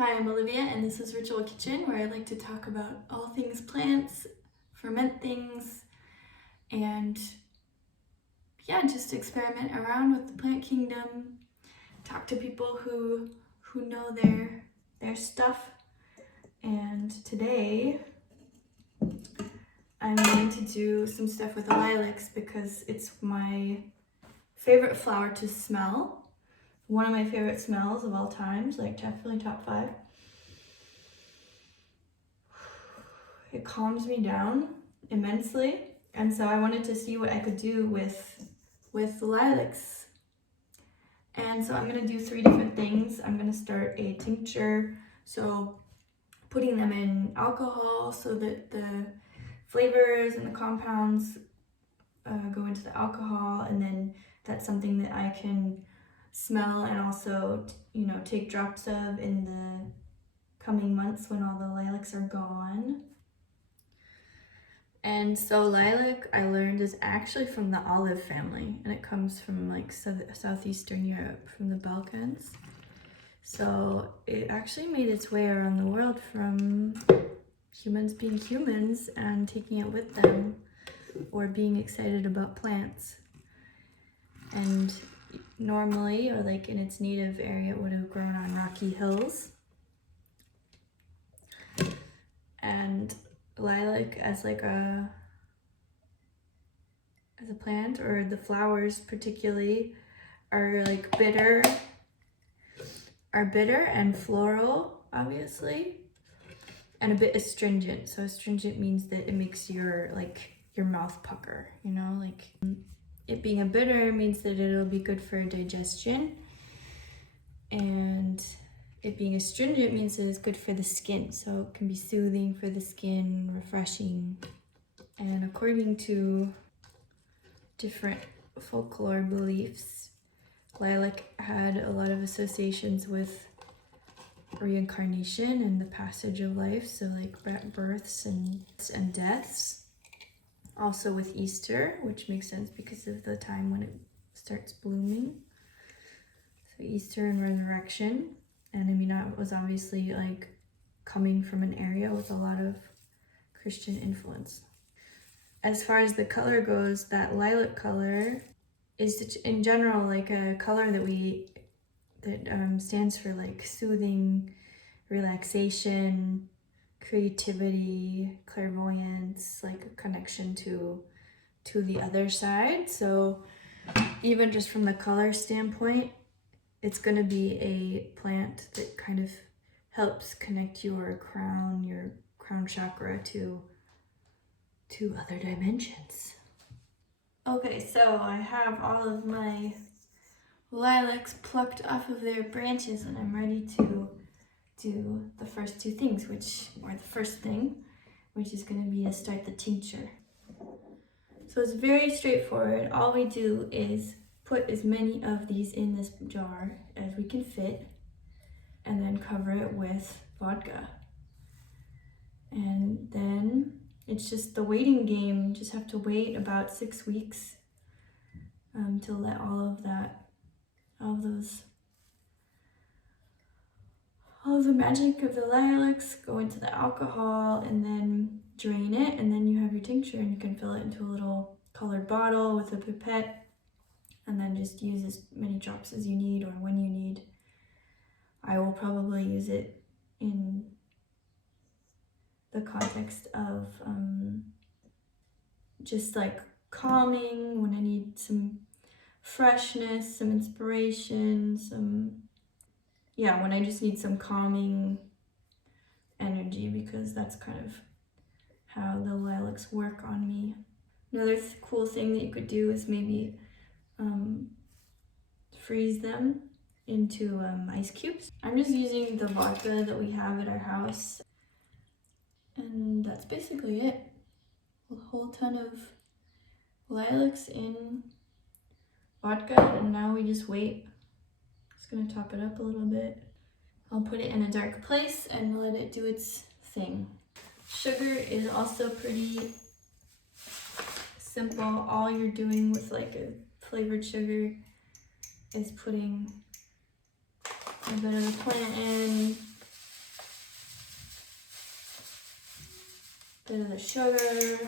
Hi, I'm Olivia, and this is Ritual Kitchen, where I like to talk about all things plants, ferment things, and yeah, just experiment around with the plant kingdom, talk to people who know their stuff. And today I'm going to do some stuff with the lilacs because it's my favorite flower to smell. One of my favorite smells of all times, like definitely top 5. It calms me down immensely, and so I wanted to see what I could do with the lilacs. And so I'm going to do 3 different things. I'm going to start a tincture, so putting them in alcohol so that the flavors and the compounds go into the alcohol, and then that's something that I can smell and also take drops of in the coming months when all the lilacs are gone. And so lilac, I learned, is actually from the olive family, and it comes from like southeastern Europe, from the Balkans. So it actually made its way around the world from humans being humans and taking it with them, or being excited about plants. And normally, or like in its native area, it would have grown on rocky hills. And lilac as a plant, or the flowers particularly, are bitter and floral, obviously, and a bit astringent. So astringent means that it makes your mouth pucker, it being a bitter means that it'll be good for digestion, and it being astringent means that it's good for the skin, so it can be soothing for the skin, refreshing. And according to different folklore beliefs, lilac had a lot of associations with reincarnation and the passage of life, so like births and deaths. Also with Easter, which makes sense because of the time when it starts blooming. So Easter and resurrection. And I mean, that was obviously coming from an area with a lot of Christian influence. As far as the color goes, that lilac color is in general a color that stands for soothing, relaxation, creativity, clairvoyance, a connection to the other side. So even just from the color standpoint, it's going to be a plant that kind of helps connect your crown chakra to other dimensions. Okay, so I have all of my lilacs plucked off of their branches, and I'm ready to do the first 2 things, the first thing, which is going to be to start the tincture. So it's very straightforward. All we do is put as many of these in this jar as we can fit, and then cover it with vodka. And then it's just the waiting game. You just have to wait about 6 weeks to let all of the magic of the lilacs go into the alcohol, and then drain it, and then you have your tincture, and you can fill it into a little colored bottle with a pipette, and then just use as many drops as you need or when you need. I will probably use it in the context of just calming, when I need some freshness, some inspiration, when I just need some calming energy, because that's kind of how the lilacs work on me. Another cool thing that you could do is maybe freeze them into ice cubes. I'm just using the vodka that we have at our house, and that's basically it. A whole ton of lilacs in vodka, and now we just wait. Just gonna top it up a little bit. I'll put it in a dark place and let it do its thing. Sugar is also pretty simple. All you're doing with a flavored sugar is putting a bit of the plant in, Bit of the sugar,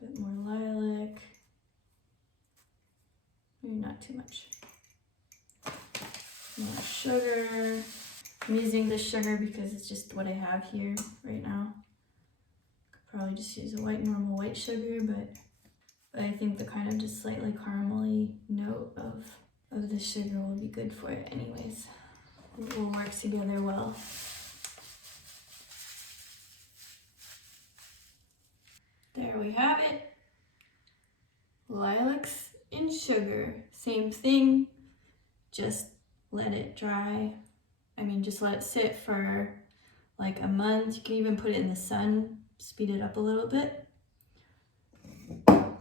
bit more lilac, maybe not too much. More sugar. I'm using this sugar because it's just what I have here right now. Could probably just use a normal white sugar, but I think the kind of just slightly caramelly note of the sugar will be good for it anyways. It will work together well. There we have it. Lilacs in sugar. Same thing, just let it dry. I mean, just let it sit for like a month. You can even put it in the sun, speed it up a little bit.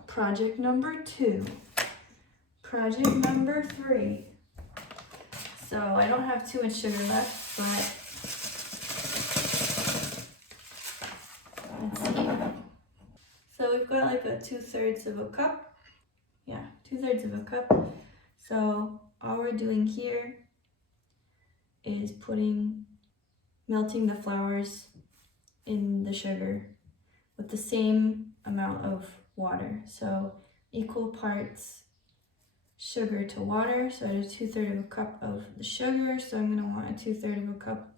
Project number 2. Project number 3. So I don't have too much sugar left, but let's see. So we've got like a 2/3 of a cup. Yeah, 2/3 of a cup. So all we're doing here is melting the flowers in the sugar with the same amount of water. So equal parts sugar to water. So I did 2/3 of a cup of the sugar. So I'm gonna want a 2/3 of a cup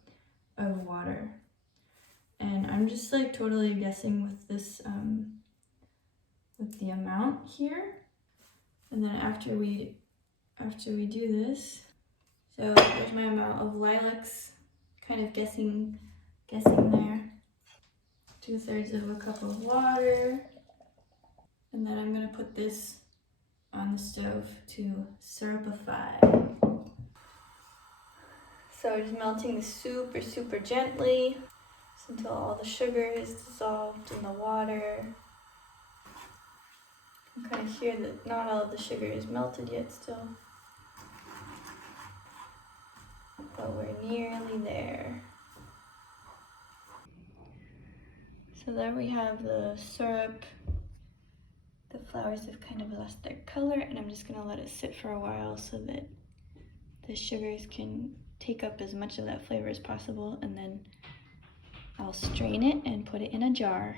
of water. And I'm just like totally guessing with this, with the amount here. And then after we do this, so there's my amount of lilacs, kind of guessing there. 2/3 of a cup of water. And then I'm gonna put this on the stove to syrupify. So just melting this super gently, just until all the sugar is dissolved in the water. You can kind of hear that not all of the sugar is melted yet still, but we're nearly there. So there we have the syrup. The flowers have kind of lost their color, and I'm just gonna let it sit for a while so that the sugars can take up as much of that flavor as possible, and then I'll strain it and put it in a jar.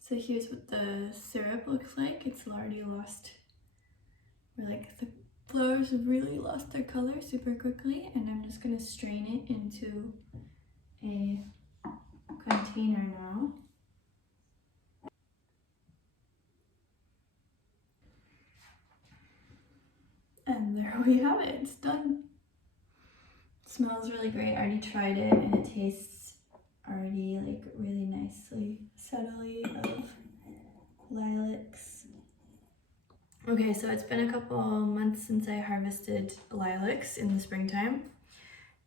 So here's what the syrup looks like. It's already lost, or like the flowers have really lost their color super quickly, and I'm just gonna strain it into a container now. And there we have it, it's done. It smells really great. I already tried it and it tastes already like really nicely, subtly of lilacs. Okay, so it's been a couple months since I harvested lilacs in the springtime.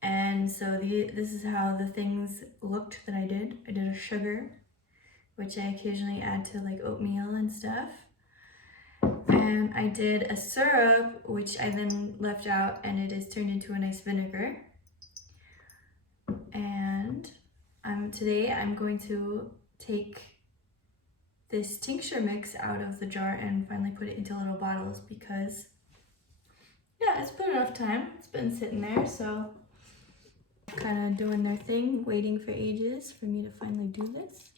And so this is how the things looked that I did. I did a sugar, which I occasionally add to like oatmeal and stuff. And I did a syrup, which I then left out, and it is turned into a nice vinegar. And today I'm going to take this tincture mix out of the jar and finally put it into little bottles because, yeah, it's been enough time. It's been sitting there, so kind of doing their thing, waiting for ages for me to finally do this.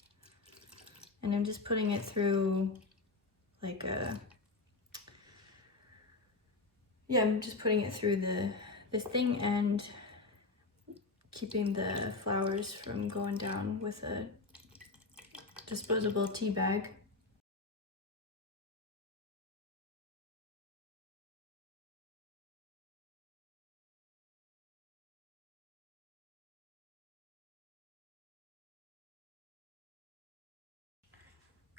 And I'm just putting it through like I'm just putting it through this thing and keeping the flowers from going down with a disposable tea bag.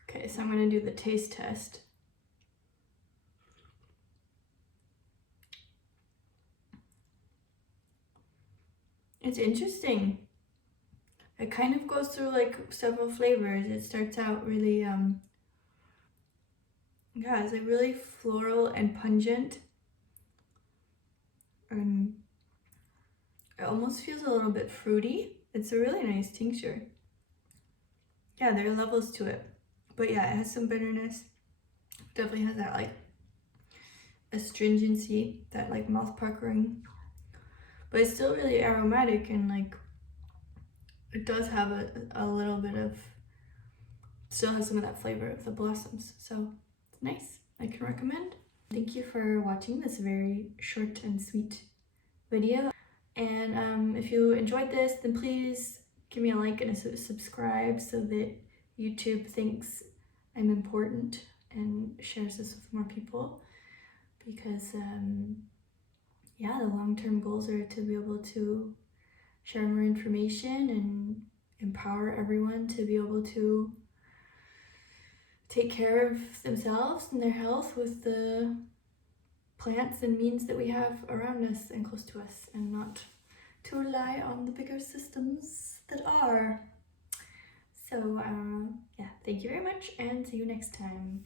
Okay, so I'm gonna do the taste test. It's interesting. It kind of goes through like several flavors. It starts out really, it's like really floral and pungent. And it almost feels a little bit fruity. It's a really nice tincture. Yeah, there are levels to it. But yeah, it has some bitterness. Definitely has that like astringency, that like mouth puckering. But it's still really aromatic and like it does have a little bit of, still has some of that flavor of the blossoms. So it's nice. I can recommend. Thank you for watching this very short and sweet video. And if you enjoyed this, then please give me a like and a subscribe so that YouTube thinks I'm important and shares this with more people. Because yeah, the long-term goals are to be able to share more information and empower everyone to be able to take care of themselves and their health with the plants and means that we have around us and close to us, and not to rely on the bigger systems that are. So yeah, thank you very much and see you next time.